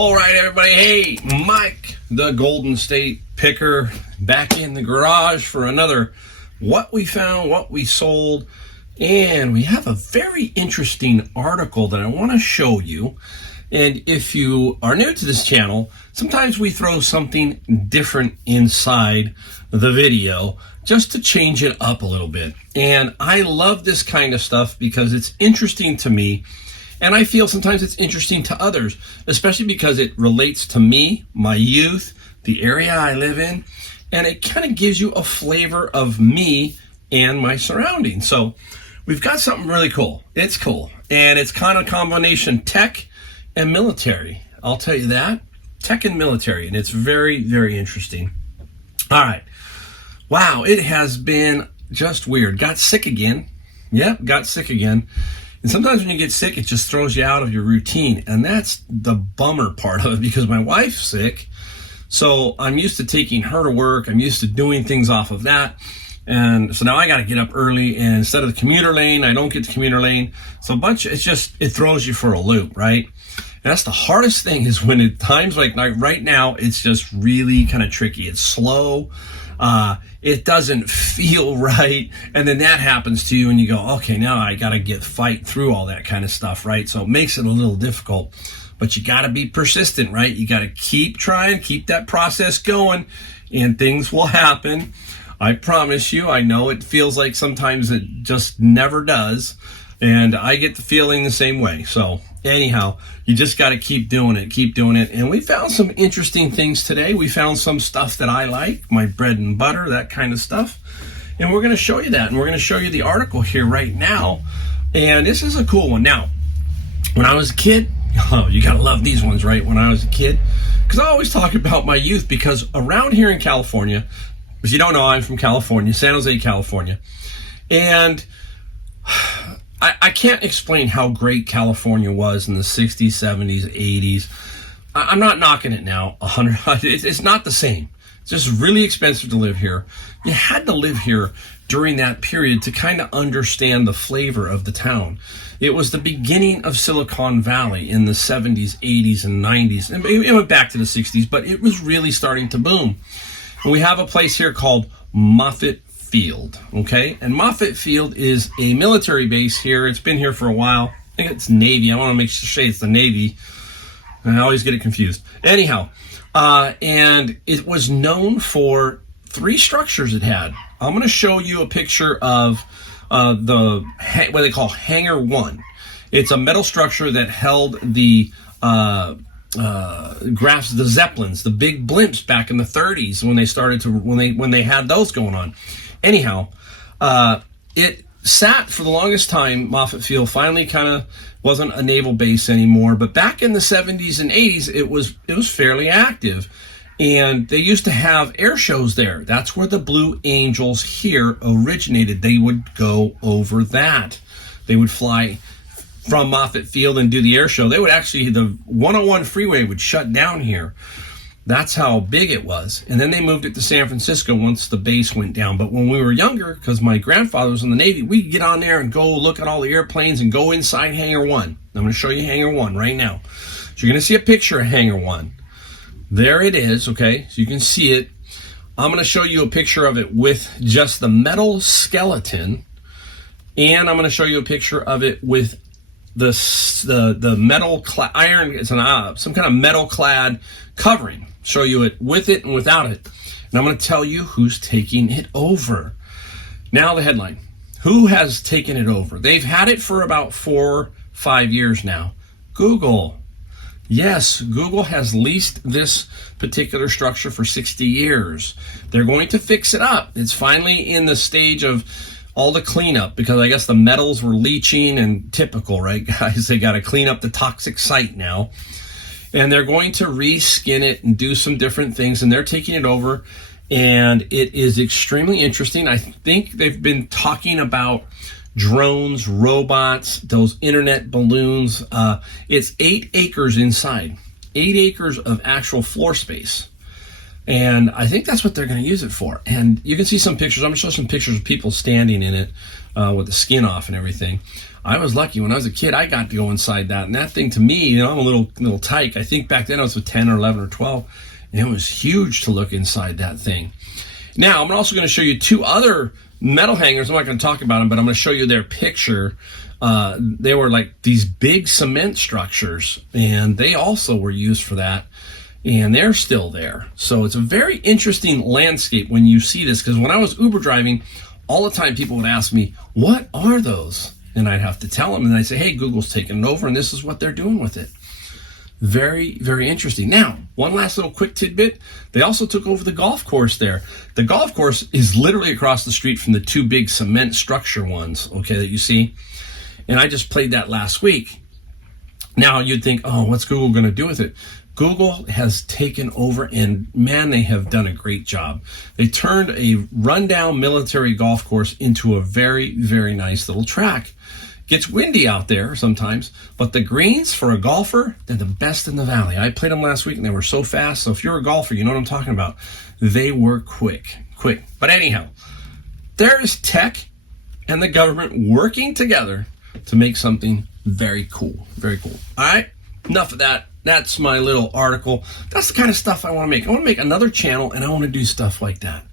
All right, everybody. Hey, Mike, the Golden State Picker, back in the garage for another What We Found, What We Sold. And we have a very interesting article that I want to show you. And if you are new to this channel, sometimes we throw something different inside the video just to change it up a little bit. And I love this kind of stuff because it's interesting to me. And I feel sometimes it's interesting to others, especially because it relates to me, my youth, the area I live in, and it kind of gives you a flavor of me and my surroundings. So we've got something really cool. It's cool. And it's kind of a combination tech and military. I'll tell you that. Tech and military. And it's very, very interesting. All right. Wow, it has been just weird. Got sick again. Yep, got sick again. And sometimes when you get sick, it just throws you out of your routine. And that's the bummer part of it because my wife's sick. So I'm used to taking her to work. I'm used to doing things off of that. And so now I got to get up early. And instead of the commuter lane, I don't get the commuter lane. So it throws you for a loop, right? And that's the hardest thing is when at times like right now, it's just really kind of tricky. It's slow. It doesn't feel right. And then that happens to you and you go, okay, now I got to fight through all that kind of stuff, right? So it makes it a little difficult, but you got to be persistent, right? You got to keep trying, keep that process going, and things will happen. I promise you. I know it feels like sometimes it just never does. And I get the feeling the same way. So anyhow, you just got to keep doing it. And we found some interesting things today. We found some stuff that I like, my bread and butter, that kind of stuff. And we're going to show you that. And we're going to show you the article here right now. And this is a cool one. Now, when I was a kid, oh, you got to love these ones, right? When I was a kid, because I always talk about my youth, because around here in California, if you don't know, I'm from California, San Jose, California. And I can't explain how great California was in the 60s, 70s, 80s. I'm not knocking it now. It's not the same. It's just really expensive to live here. You had to live here during that period to kind of understand the flavor of the town. It was the beginning of Silicon Valley in the 70s, 80s, and 90s. And it went back to the 60s, but it was really starting to boom. And we have a place here called Moffett Field, okay? And Moffett Field is a military base here. It's been here for a while. I think it's Navy. I want to make sure it's the Navy. I always get it confused. Anyhow, and it was known for 3 structures it had. I'm going to show you a picture of what they call Hangar 1. It's a metal structure that held the the Zeppelins, the big blimps back in the 30s when they had those going on. Anyhow, it sat for the longest time. Moffett Field finally kind of wasn't a naval base anymore, but back in the 70s and 80s, it was fairly active, and they used to have air shows there. That's where the Blue Angels here originated. They would go over that. They would fly from Moffett Field and do the air show. The 101 freeway would shut down here. That's how big it was. And then they moved it to San Francisco once the base went down. But when we were younger, because my grandfather was in the Navy, we could get on there and go look at all the airplanes and go inside Hangar 1. I'm going to show you Hangar 1 right now. So you're going to see a picture of Hangar 1. There it is, okay? So you can see it. I'm going to show you a picture of it with just the metal skeleton. And I'm going to show you a picture of it with the metal iron, it's some kind of metal clad covering. Show you it with it and without it. And I'm going to tell you who's taking it over. Now the headline. Who has taken it over? They've had it for about 4-5 years now. Google. Yes, Google has leased this particular structure for 60 years. They're going to fix it up. It's finally in the stage of all the cleanup because I guess the metals were leaching and typical, right, guys? They got to clean up the toxic site now. And they're going to reskin it and do some different things, and they're taking it over. And it is extremely interesting. I think they've been talking about drones, robots, those internet balloons. It's 8 acres inside, 8 acres of actual floor space. And I think that's what they're going to use it for. And you can see some pictures. I'm going to show some pictures of people standing in it with the skin off and everything. I was lucky. When I was a kid, I got to go inside that. And that thing, to me, you know, I'm a little tyke. I think back then I was with 10 or 11 or 12. And it was huge to look inside that thing. Now, I'm also going to show you two other metal hangers. I'm not going to talk about them, but I'm going to show you their picture. They were like these big cement structures, and they also were used for that. And they're still there. So it's a very interesting landscape when you see this, because when I was Uber driving, all the time people would ask me, what are those? And I'd have to tell them, and I'd say, hey, Google's taking it over, and this is what they're doing with it. Very, very interesting. Now, one last little quick tidbit. They also took over the golf course there. The golf course is literally across the street from the two big cement structure ones, okay, that you see. And I just played that last week. Now, you'd think, oh, what's Google going to do with it? Google has taken over, and man, they have done a great job. They turned a rundown military golf course into a very, very nice little track. Gets windy out there sometimes, but the greens for a golfer, they're the best in the valley. I played them last week and they were so fast. So if you're a golfer, you know what I'm talking about. They were quick. But anyhow, there's tech and the government working together to make something very cool. Very cool. All right, enough of that. That's my little article. That's the kind of stuff I want to make. I want to make another channel, and I want to do stuff like that.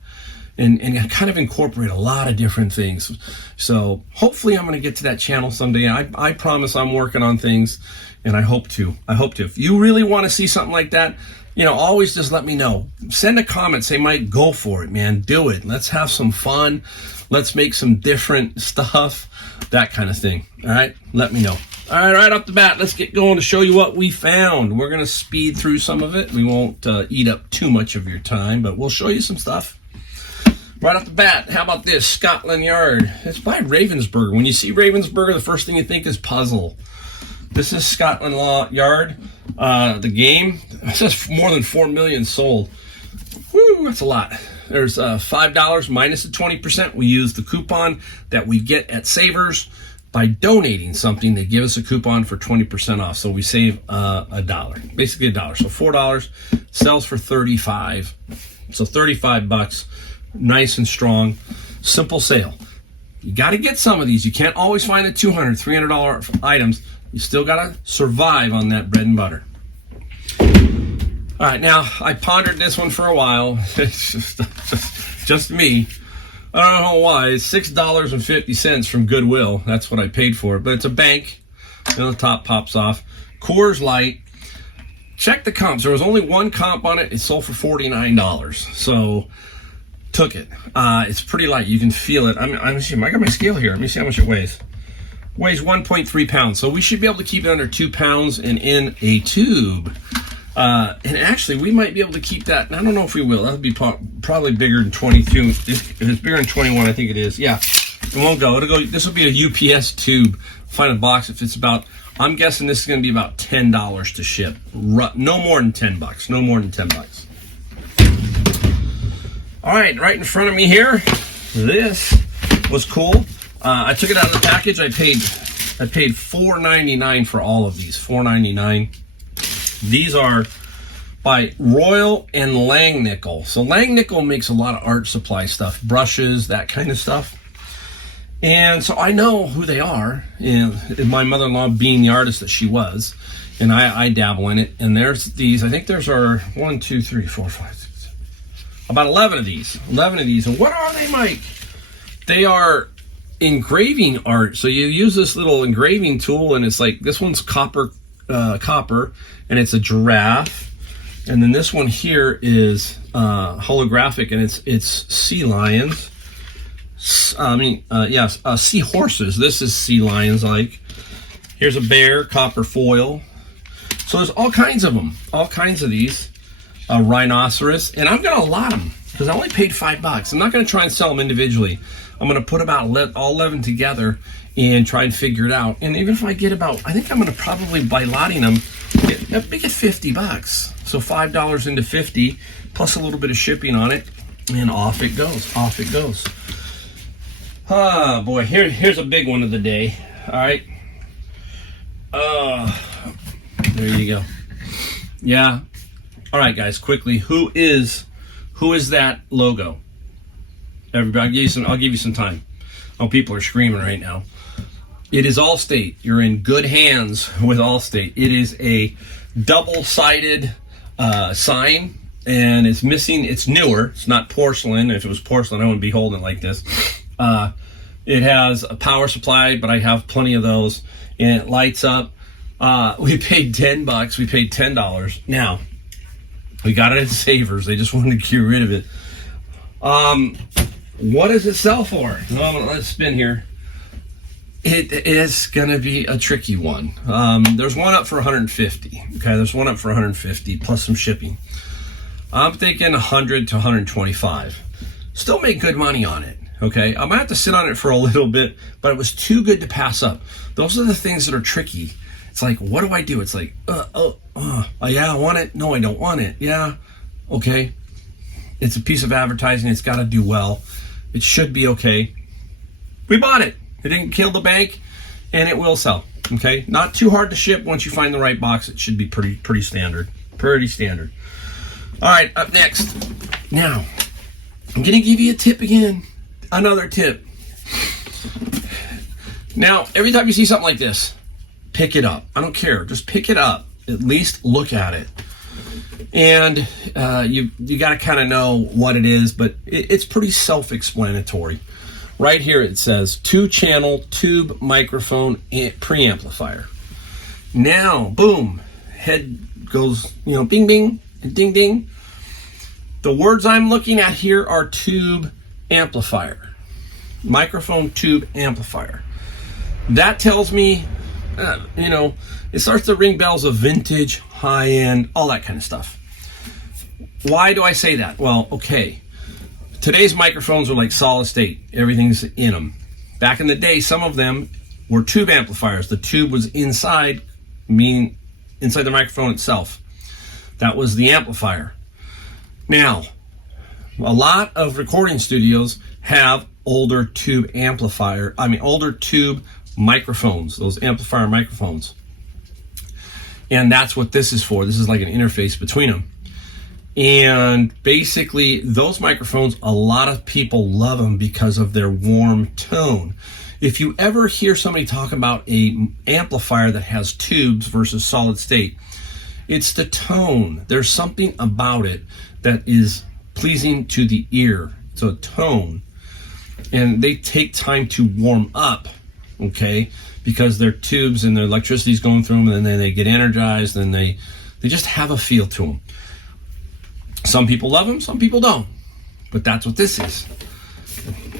And kind of incorporate a lot of different things. So hopefully I'm going to get to that channel someday. I promise I'm working on things, and I hope to. If you really want to see something like that, you know, always just let me know. Send a comment. Say, Mike, go for it, man. Do it. Let's have some fun. Let's make some different stuff. That kind of thing. All right? Let me know. All right, right off the bat, let's get going to show you what we found. We're going to speed through some of it. We won't eat up too much of your time, but we'll show you some stuff. Right off the bat, how about this? Scotland Yard. It's by Ravensburger. When you see Ravensburger, the first thing you think is puzzle. This is Scotland Yard. The game, it says more than 4 million sold. Woo, that's a lot. There's $5 minus the 20%. We use the coupon that we get at Savers. By donating something, they give us a coupon for 20% off. So we save $1, basically $1. So $4 sells for $35. So $35. Nice and strong, simple sale. You got to get some of these. You can't always find the $200, $300 items. You still got to survive on that bread and butter. All right, now I pondered this one for a while. It's just me. I don't know why. It's $6.50 from Goodwill. That's what I paid for it. But it's a bank. And the top pops off. Coors Light. Check the comps. There was only one comp on it. It sold for $49. So took it. It's pretty light. You can feel it. I got my scale here. Let me see how much it weighs. Weighs 1.3 pounds. So we should be able to keep it under 2 pounds and in a tube. And actually, we might be able to keep that. I don't know if we will. That'll be probably bigger than 22. If it's bigger than 21, I think it is. Yeah, it won't go. It'll go. This will be a UPS tube. Find a box if it's about. I'm guessing this is going to be about $10 to ship. No more than $10. No more than $10. All right in front of me here. This was cool. I took it out of the package. I paid $4.99 for all of these. $4.99. These are by Royal and Langnickel. So Langnickel makes a lot of art supply stuff, brushes, that kind of stuff. And so I know who they are. And my mother-in-law being the artist that she was, and I dabble in it. And there's these. I think there's our 1, 2, 3, 4, 5, 6, 7, about 11 of these. 11 of these. And what are they, Mike? They are engraving art. So you use this little engraving tool, and it's like this one's copper, and it's a giraffe. And then this one here is holographic, and it's sea lions. Sea horses. This is sea lions. Like, here's a bear, copper foil. So there's all kinds of them, all kinds of these. A rhinoceros, and I'm gonna lot them because I only paid $5. I'm not gonna try and sell them individually. I'm gonna put about all 11 together and try and figure it out. And even if I get about, I think I'm gonna probably, by lotting them, get $50. So $5 into 50 plus a little bit of shipping on it, and off it goes. Off it goes. Oh boy, here's a big one of the day. All right. There you go. Yeah. All right, guys, quickly. Who is Who is that logo? Everybody, I'll give you some time. Oh, people are screaming right now. It is AllState. You're in good hands with AllState. It is a double-sided sign, and it's missing. It's newer. It's not porcelain. If it was porcelain, I wouldn't be holding it like this. It has a power supply, but I have plenty of those, and it lights up. We paid $10. We paid $10. Now, we got it at Savers. They just wanted to get rid of it. What does it sell for? Well, let's spin here. It is going to be a tricky one. There's one up for $150. Okay, there's one up for $150 plus some shipping. I'm thinking $100 to $125. Still make good money on it. Okay, I might have to sit on it for a little bit, but it was too good to pass up. Those are the things that are tricky. It's like, what do I do? It's like, yeah, I want it. No, I don't want it. Yeah, okay. It's a piece of advertising. It's got to do well. It should be okay. We bought it. It didn't kill the bank, and it will sell. Okay, not too hard to ship. Once you find the right box, it should be pretty standard. Pretty standard. All right, up next. Now, I'm gonna give you a tip again. Another tip. Now, every time you see something like this, pick it up. I don't care. Just pick it up. At least look at it. And you got to kind of know what it is, but it's pretty self-explanatory. Right here it says 2-channel tube microphone preamplifier. Now, boom, head goes, bing, bing, and ding, ding. The words I'm looking at here are tube amplifier, microphone tube amplifier. That tells me, it starts to ring bells of vintage, high-end, all that kind of stuff. Why do I say that? Well, okay. Today's microphones are like solid state. Everything's in them. Back in the day, some of them were tube amplifiers. The tube was inside, meaning inside the microphone itself. That was the amplifier. Now, a lot of recording studios have older tube microphones, those amplifier microphones. And that's what this is for. This is like an interface between them. And basically, those microphones, a lot of people love them because of their warm tone. If you ever hear somebody talk about an amplifier that has tubes versus solid state, it's the tone. There's something about it that is pleasing to the ear. It's a tone. And they take time to warm up, okay, because their tubes and their electricity is going through them, and then they get energized, and they just have a feel to them. Some people love them, some people don't. But that's what this is.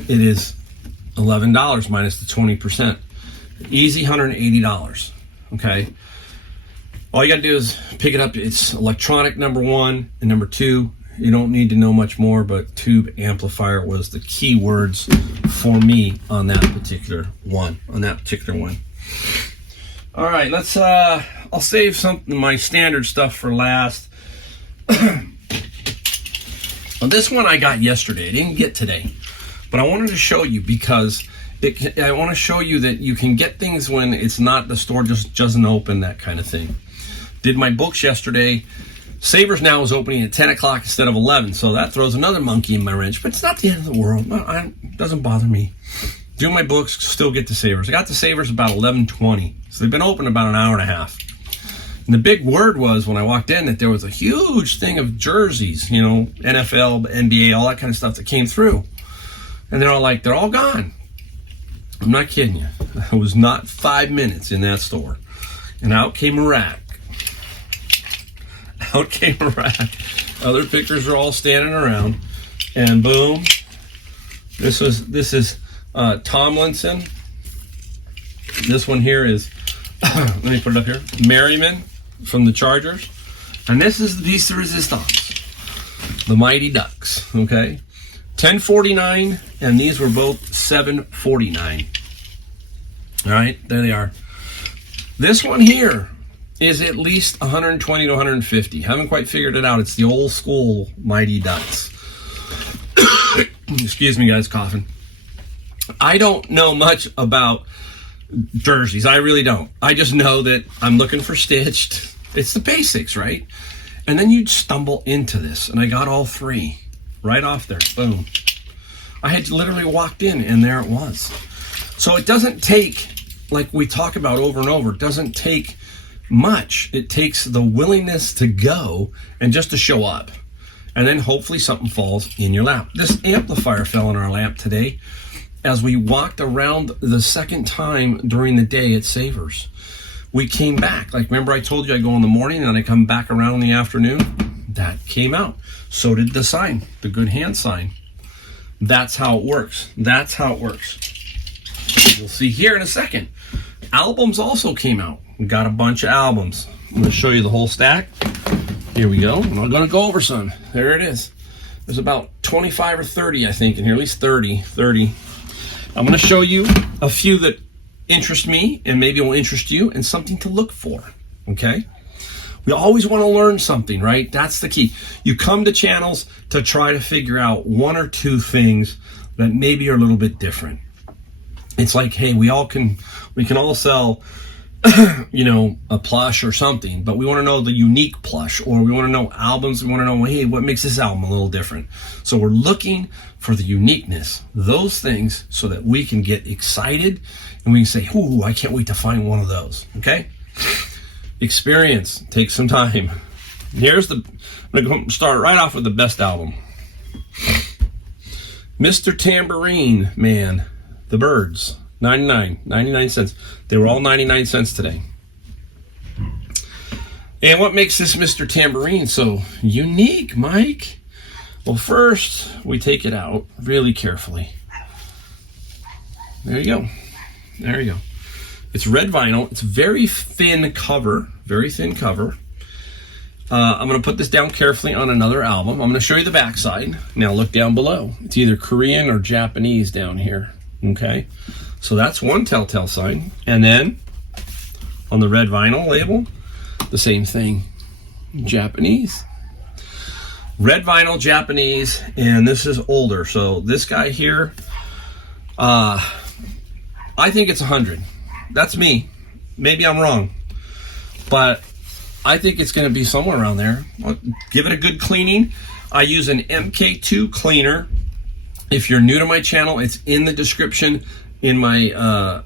It is $11 minus the 20%. Easy $180, okay? All you got to do is pick it up. It's electronic, number one, and number two, you don't need to know much more, but tube amplifier was the key words for me on that particular one. All right, let's, I'll save some of my standard stuff for last. Well, this one I got yesterday. I didn't get today, but I wanted to show you because I want to show you that you can get things when it's not, the store just doesn't open, that kind of thing. Did my books yesterday. Savers now is opening at 10 o'clock instead of 11, so that throws another monkey in my wrench, but it's not the end of the world. It doesn't bother me. Do my books, still get to Savers. I got to Savers about 11:20, so they've been open about an hour and a half. And the big word was when I walked in that there was a huge thing of jerseys, NFL, NBA, all that kind of stuff that came through. And they're all gone. I'm not kidding you. I was not 5 minutes in that store. And out came a rack. Other pictures are all standing around. And boom. This is Tomlinson. This one here is, let me put it up here, Merriman from the Chargers. And this is the piece de resistance, the Mighty Ducks, okay? $10.49, and these were both $7.49. All right, there they are. This one here is at least $120 to $150. Haven't quite figured it out. It's the old school Mighty Ducks. Excuse me, guys, coughing. I don't know much about jerseys. I really don't. I just know that I'm looking for stitched. It's the basics, right? And then you'd stumble into this, and I got all three. right off there. Boom. I had literally walked in and there it was. So it doesn't take, like we talk about over and over, it doesn't take much. It takes the willingness to go and just to show up. And then hopefully something falls in your lap. This amplifier fell in our lap today as we walked around the second time during the day at Savers. We came back. Like, remember I told you I go in the morning and I come back around in the afternoon? That came out. So did the sign, the good hand sign. That's how it works. That's how it works. You'll see here in a second. Albums also came out. We got a bunch of albums. I'm going to show you the whole stack. Here we go. And I'm going to go over some. There it is. There's about 25 or 30, I think, in here. At least 30. I'm going to show you a few that interest me and maybe will interest you and something to look for. Okay? We always want to learn something, right? That's the key. You come to channels to try to figure out one or two things that maybe are a little bit different. It's like, hey, we can all sell, you know, a plush or something, but we want to know the unique plush, or we want to know albums. We want to know, hey, what makes this album a little different? So we're looking for the uniqueness, those things, so that we can get excited and we can say, ooh, I can't wait to find one of those. Okay? Experience takes some time. Here's I'm going to start right off with the best album. Mr. Tambourine Man, The Birds, 99 cents. They were all 99 cents today. And what makes this Mr. Tambourine so unique, Mike? Well, first, we take it out really carefully. There you go. There you go. It's red vinyl. It's very thin cover. Very thin cover. I'm going to put this down carefully on another album. I'm going to show you the backside. Now look down below. It's either Korean or Japanese down here. Okay? So that's one telltale sign. And then on the red vinyl label, the same thing. Japanese. Red vinyl, Japanese, and this is older. So this guy here, I think it's 100. That's me. Maybe I'm wrong. But I think it's going to be somewhere around there. I'll give it a good cleaning. I use an MK2 Cleaner. If you're new to my channel, it's in the description in my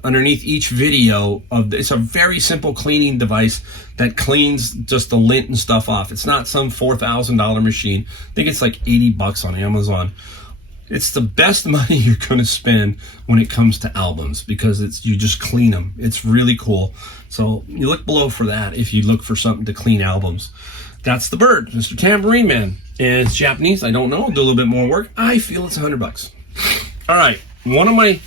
underneath each video. It's a very simple cleaning device that cleans just the lint and stuff off. It's not some $4,000 machine. I think it's like 80 bucks on Amazon. It's the best money you're going to spend when it comes to albums, because you just clean them. It's really cool. So you look below for that if you look for something to clean albums. That's the bird, Mr. Tambourine Man. And it's Japanese. I don't know. I'll do a little bit more work. I feel it's 100 bucks. All right. One of my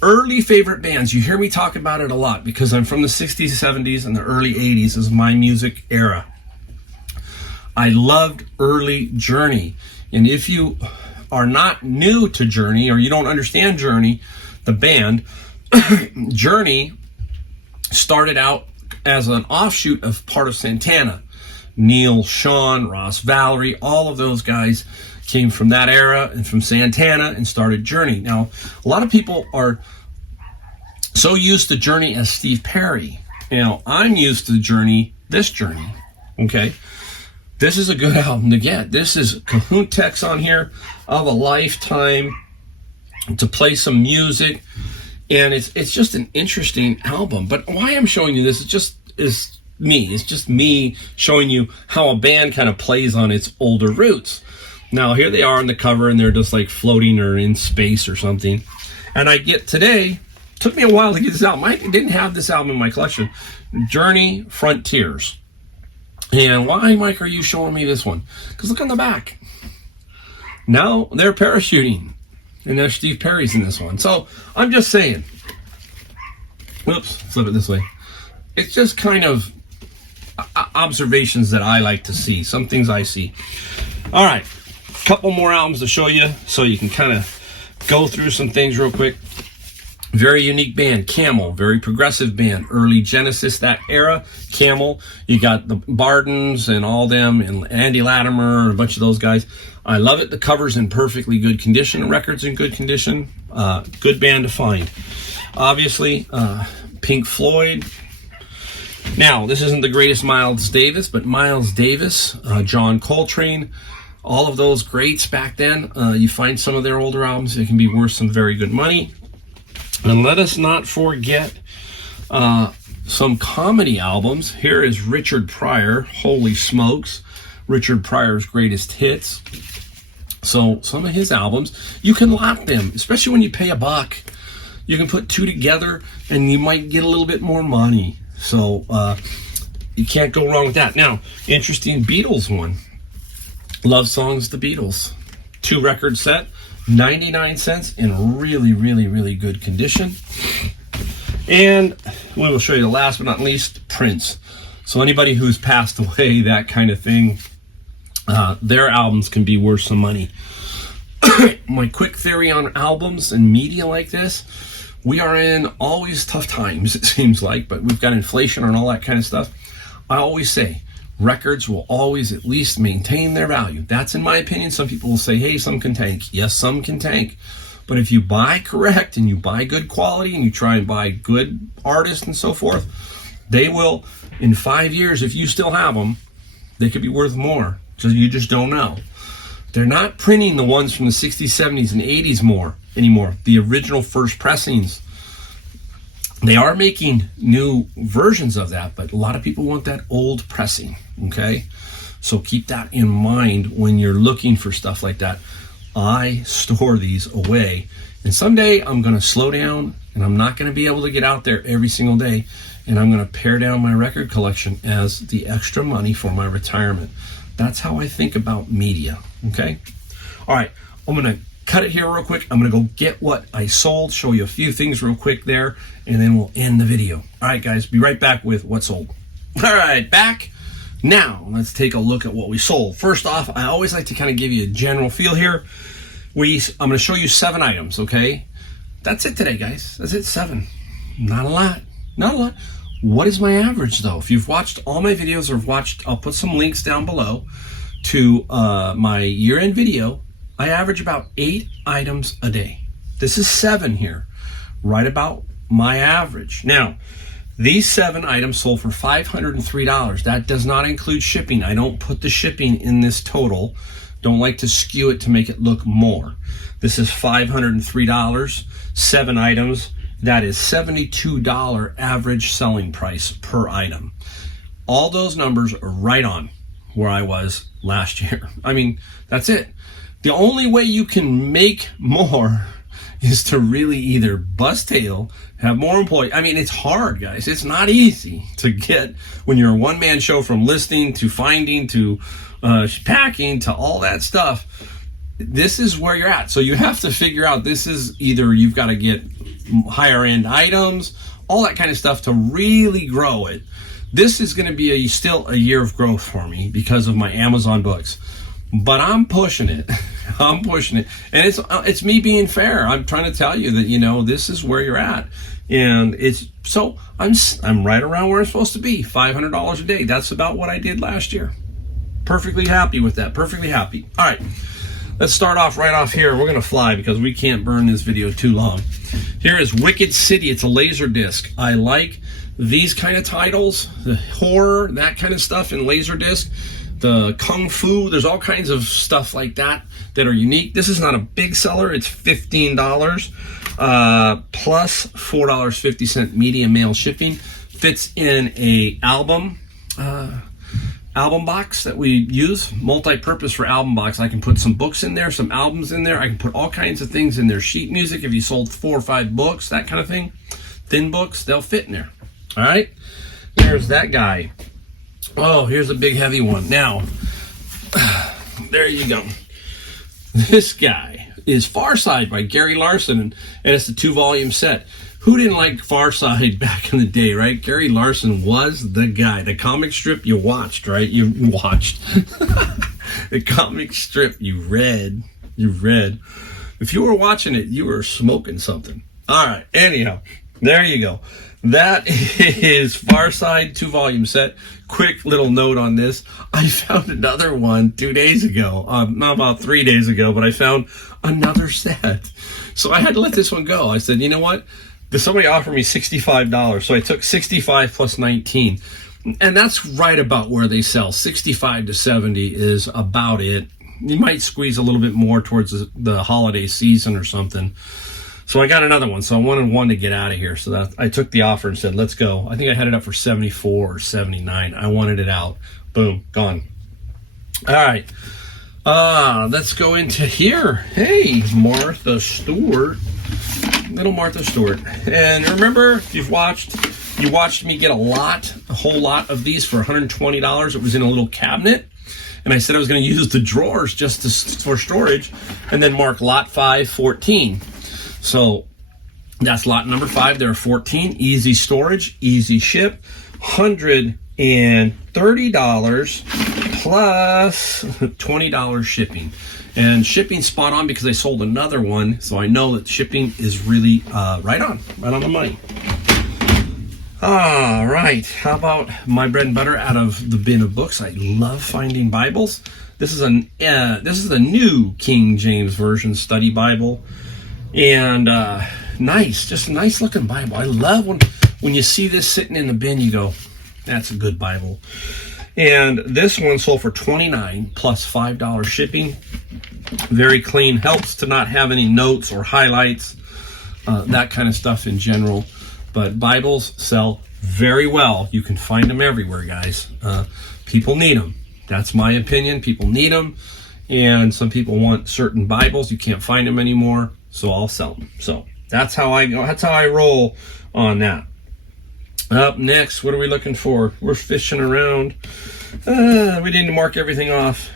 early favorite bands. You hear me talk about it a lot because I'm from the 60s, 70s, and the early 80s is my music era. I loved early Journey. And if you are not new to Journey, or you don't understand Journey, the band, Journey started out as an offshoot of part of Santana. Neil, Sean, Ross Valerie, all of those guys came from that era and from Santana and started Journey. Now, a lot of people are so used to Journey as Steve Perry. Now, I'm used to Journey, this Journey, okay? This is a good album to get. This is Cahoon Tech's on here of a lifetime to play some music. And it's just an interesting album. But why I'm showing you this is me. It's just me showing you how a band kind of plays on its older roots. Now, here they are on the cover, and they're just like floating or in space or something. And I get today, took me a while to get this album. I didn't have this album in my collection. Journey Frontiers. And why, Mike, are you showing me this one? Because look on the back. Now they're parachuting. And there's Steve Perry's in this one. So I'm just saying. Whoops, flip it this way. It's just kind of observations that I like to see. Some things I see. All right. A couple more albums to show you so you can kind of go through some things real quick. Very unique band, Camel, very progressive band, early Genesis, that era, Camel. You got the Bardens and all them, and Andy Latimer, and a bunch of those guys. I love it. The cover's in perfectly good condition, the record's in good condition. Good band to find. Obviously, Pink Floyd. Now, this isn't the greatest Miles Davis, but Miles Davis, John Coltrane, all of those greats back then. You find some of their older albums, it can be worth some very good money. And let us not forget some comedy albums. Here is Richard Pryor. Holy smokes. Richard Pryor's greatest hits. So some of his albums, you can lot them, especially when you pay $1. You can put two together and you might get a little bit more money. So you can't go wrong with that. Now, interesting Beatles one. Love Songs, The Beatles. 2-record set, 99 cents, in really, really, really good condition. And we will show you the last but not least, Prince. So anybody who's passed away, that kind of thing, their albums can be worth some money. My quick theory on albums and media like this, we are in always tough times, it seems like, but we've got inflation and all that kind of stuff. I always say, records will always at least maintain their value. That's in my opinion. Some people will say, hey, some can tank. Yes, some can tank. But if you buy correct and you buy good quality and you try and buy good artists and so forth, they will, in 5 years, if you still have them, they could be worth more. So you just don't know. They're not printing the ones from the 60s, 70s, and 80s anymore. The original first pressings. They are making new versions of that, but a lot of people want that old pressing, okay? So keep that in mind when you're looking for stuff like that. I store these away, and someday I'm going to slow down, and I'm not going to be able to get out there every single day, and I'm going to pare down my record collection as the extra money for my retirement. That's how I think about media, okay? All right, I'm going to cut it here real quick. I'm going to go get what I sold, show you a few things real quick there, and then we'll end the video. All right, guys, be right back with what sold. All right, back. Now, let's take a look at what we sold. First off, I always like to kind of give you a general feel here. I'm going to show you 7 items, okay? That's it today, guys. That's it, 7. Not a lot. Not a lot. What is my average, though? If you've watched all my videos or watched, I'll put some links down below to my year-end video. I average about 8 items a day. This is 7 here, right about my average. Now, these 7 items sold for $503. That does not include shipping. I don't put the shipping in this total. Don't like to skew it to make it look more. This is $503, 7 items. That is $72 average selling price per item. All those numbers are right on where I was last year. I mean, that's it. The only way you can make more is to really either bust tail, have more employees. I mean, it's hard, guys. It's not easy to get when you're a one-man show, from listing to finding to packing to all that stuff. This is where you're at. So you have to figure out, this is either you've got to get higher end items, all that kind of stuff to really grow it. This is going to be still a year of growth for me because of my Amazon books. But I'm pushing it. I'm pushing it. And it's me being fair. I'm trying to tell you that, you know, this is where you're at. And I'm right around where I'm supposed to be, $500 a day. That's about what I did last year. Perfectly happy with that. Perfectly happy. All right. Let's start off right off here. We're going to fly because we can't burn this video too long. Here is Wicked City. It's a laser disc. I like these kind of titles, the horror, that kind of stuff in laser disc. The Kung Fu, there's all kinds of stuff like that that are unique. This is not a big seller. It's $15 plus $4.50 medium mail shipping. Fits in a album box that we use, multi-purpose for album box. I can put some books in there, some albums in there. I can put all kinds of things in there. Sheet music, if you sold 4 or 5 books, that kind of thing. Thin books, they'll fit in there. All right, here's that guy. Oh, here's a big heavy one. Now, there you go. This guy is Far Side by Gary Larson, and it's a 2-volume set. Who didn't like Far Side back in the day, right? Gary Larson was the guy. The comic strip you watched, right? You watched. The comic strip you read. If you were watching it, you were smoking something. All right, anyhow, there you go. That is Far Side 2-volume set. Quick little note on this. I found another one 2 days ago. Not about 3 days ago, but I found another set. So I had to let this one go. I said, you know what? Somebody offered me $65. So I took 65 plus 19. And that's right about where they sell. 65 to 70 is about it. you might squeeze a little bit more towards the holiday season or something. So I got another one. So I wanted one to get out of here. So that I took the offer and said, let's go. I think I had it up for 74 or 79. I wanted it out. Boom, gone. All right. Let's go into here. Hey, Martha Stewart. Little Martha Stewart. And remember, if you watched me get a whole lot of these for $120. It was in a little cabinet. And I said I was going to use the drawers just for storage and then mark lot 5, 14. So that's lot number 5. There are 14. Easy storage, easy ship. $130 plus $20 shipping. And shipping spot on because I sold another one. So I know that shipping is really right on the money. All right. How about my bread and butter out of the bin of books? I love finding Bibles. This is the new King James Version Study Bible. And just a nice looking Bible. I love when you see this sitting in the bin, you go, that's a good Bible. And this one sold for $29 plus $5 shipping. Very clean, helps to not have any notes or highlights, that kind of stuff in general. But Bibles sell very well. You can find them everywhere, guys. People need them. That's my opinion. People need them. And some people want certain Bibles. You can't find them anymore. So I'll sell them. So that's how I go. That's how I roll on that. Up next, what are we looking for? We're fishing around. We didn't mark everything off.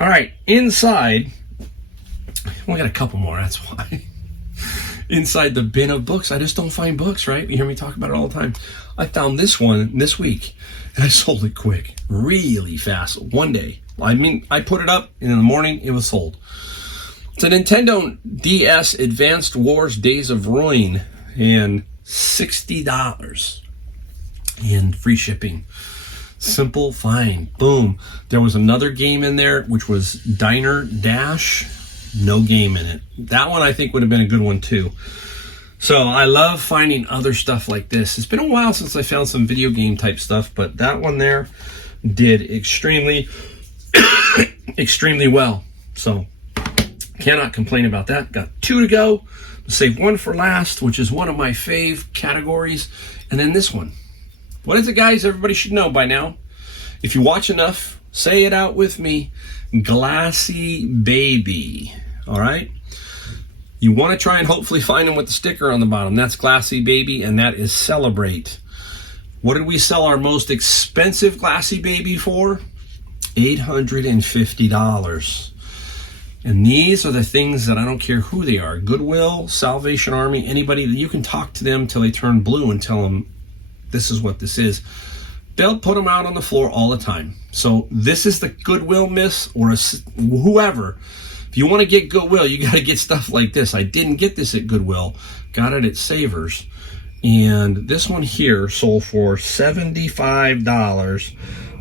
All right, inside. We got a couple more. That's why. Inside the bin of books, I just don't find books, right? You hear me talk about it all the time. I found this one this week, and I sold it quick, really fast, one day. I mean, I put it up, and in the morning, it was sold. It's a Nintendo DS Advanced Wars Days of Ruin, and $60 and free shipping. Simple find. Boom. There was another game in there, which was Diner Dash. No game in it. That one I think would have been a good one too. So I love finding other stuff like this. It's been a while since I found some video game type stuff, but that one there did extremely well. So cannot complain about that. Got 2 to go. Save one for last, which is one of my fave categories. And then this one. What is it, guys? Everybody should know by now. If you watch enough, say it out with me. Glassy Baby. All right? You want to try and hopefully find them with the sticker on the bottom. That's Glassy Baby, and that is Celebrate. What did we sell our most expensive Glassy Baby for? $850. And these are the things that I don't care who they are. Goodwill, Salvation Army, anybody that you can talk to them till they turn blue and tell them this is what this is. They'll put them out on the floor all the time. So this is the Goodwill miss or whoever. If you want to get Goodwill, you got to get stuff like this. I didn't get this at Goodwill. Got it at Savers. And this one here sold for $75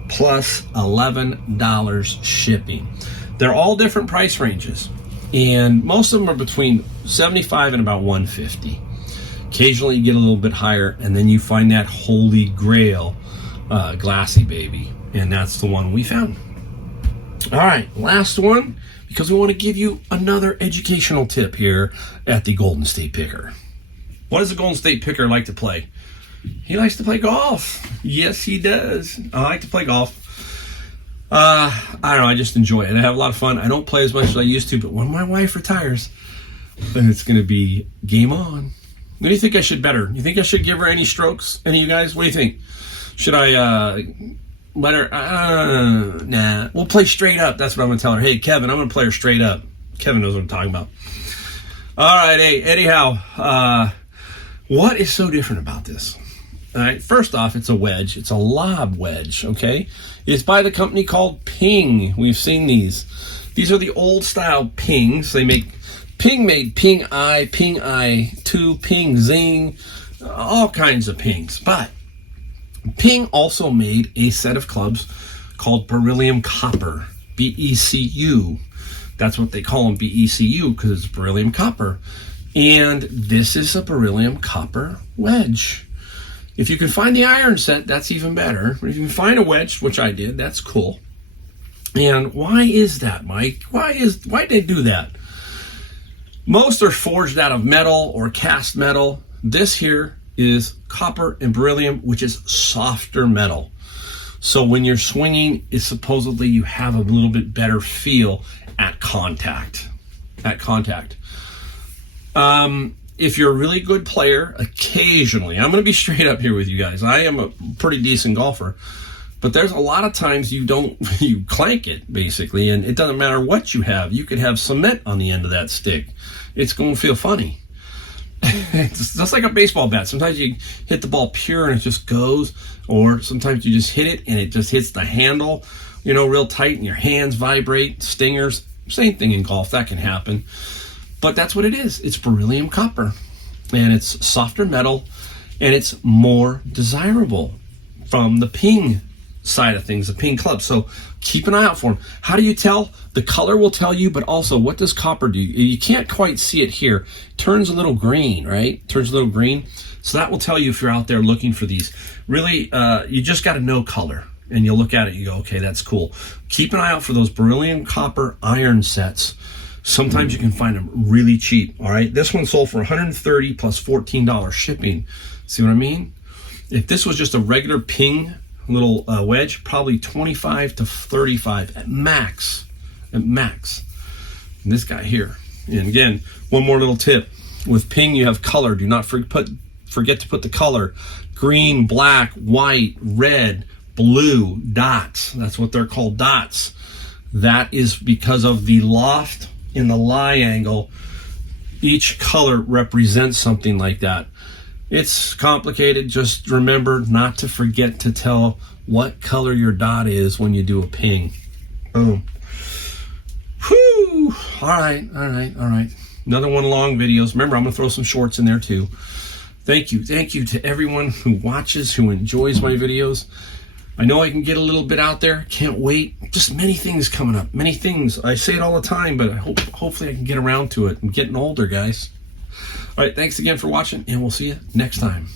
plus $11 shipping. They're all different price ranges, and most of them are between $75 and about $150. Occasionally you get a little bit higher, and then you find that holy grail Glassy Baby, and that's the one we found. All right, last one, because we want to give you another educational tip here at the Golden State Picker. What does the Golden State Picker like to play? He likes to play golf. Yes, he does. I like to play golf. I don't know, I just enjoy it. I have a lot of fun. I don't play as much as I used to, but when my wife retires, then it's going to be game on. What do you think I should better? You think I should give her any strokes? Any of you guys? What do you think? Should I let her? Nah. We'll play straight up. That's what I'm going to tell her. Hey, Kevin, I'm going to play her straight up. Kevin knows what I'm talking about. All right, hey, anyhow, what is so different about this? All right, first off, it's a wedge. It's a lob wedge, okay? It's by the company called Ping. We've seen these. These are the old style Pings. They make Ping made Ping I 2, Ping Zing, all kinds of Pings. But Ping also made a set of clubs called beryllium copper, BECU. That's what they call them, BECU, because it's beryllium copper. And this is a beryllium copper wedge. If you can find the iron set, that's even better. But if you can find a wedge, which I did, that's cool. And why is that, Mike? Why did they do that? Most are forged out of metal or cast metal. This here is copper and beryllium, which is softer metal. So when you're swinging, it's supposedly you have a little bit better feel at contact. If you're a really good player, occasionally, I'm going to be straight up here with you guys. I am a pretty decent golfer, but there's a lot of times you clank it basically, and it doesn't matter what you have. You could have cement on the end of that stick. It's going to feel funny. It's just like a baseball bat. Sometimes you hit the ball pure and it just goes, or sometimes you just hit it and it just hits the handle, real tight, and your hands vibrate, stingers. Same thing in golf, that can happen. But that's what it is. It's beryllium copper, and it's softer metal, and it's more desirable from the ping side of things, the ping club. So keep an eye out for them. How do you tell? The color will tell you, but also what does copper do? You can't quite see it here. It turns a little green, right? Turns a little green. So that will tell you if you're out there looking for these. Really, you just got to know color, and you'll look at it and you go, okay, that's cool. Keep an eye out for those beryllium copper iron sets. Sometimes you can find them really cheap, all right? This one sold for $130 plus $14 shipping. See what I mean? If this was just a regular ping little wedge, probably $25 to $35 at max. And this guy here. And again, one more little tip. With ping, you have color. Do not forget to put the color. Green, black, white, red, blue, dots. That's what they're called, dots. That is because of the loft in the lie angle. Each color represents something like that. It's complicated. Just remember not to forget to tell what color your dot is when you do a ping. Boom. Whew. All right. Another one long videos. Remember, I'm going to throw some shorts in there too. Thank you to everyone who watches, who enjoys my videos. I know I can get a little bit out there. Can't wait. Just many things coming up. Many things. I say it all the time, but hopefully I can get around to it. I'm getting older, guys. All right, thanks again for watching, and we'll see you next time.